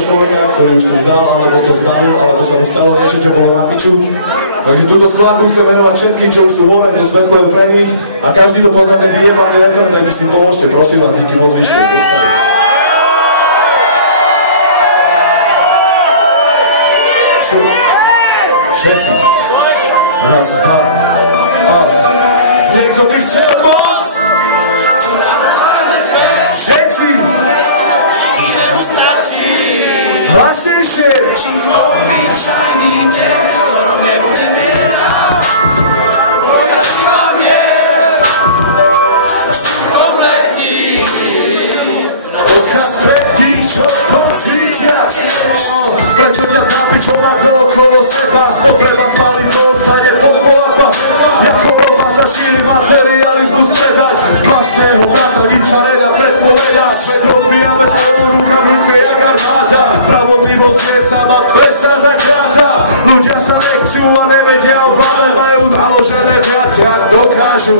človeka, ktorý už to znal, alebo to zbavil, alebo sa mu stalo niečo, čo bolo na piču. Takže túto skladbu chcem venovať všetkým, čo už sú hore, to svetlo je pre nich a každý, kto pozná ten vyjebaný refrén, tak mi s tým pomôžte, prosím vás, díky moc, vyššie dostali. Všetci. Raz, dva. Niekto by chcel moc, ktorá máme svet. Všetci. Inému stačí. Hlasnejšie. Žiť obyčajný deň, v ktorom nebude bieda. Vojna živa mier. S trúbom letí. Odkaz pre tých, čo to cítia tiež. Prečo ťa trápi, čo má to okolo seba? Spotreba zbaliť to, stane pokolava. Jak choroba zašíri materializmus predať. Vlastného brata nič sa nedá predpovedať. Svet rozbíjame spolu ruka v ruke jak armáda. Spravodlivosť nesala, sa zakráta. Ľudia sa nechcú a nevedia ovládať. Majú naložené viac, jak dokážu.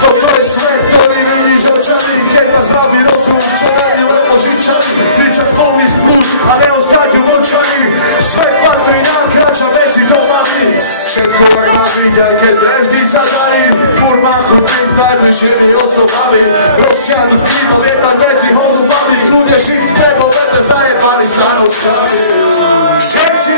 Toto je svet, ktorý vidíš očami. Keď má zdravý rozum, čo není len požičaný. Kričať plných plus a neostať umlčaný. Svet patrí nám, kráča medzi domami. Všetko tak má byť, aj keď nevždy sa darí. Fúr má chrupy s najbližšími osobami. Rozťahnuť krídlo, lietať medzi holubami. Ľudia žiť prebol, vete zajebaní starostiami. Všetci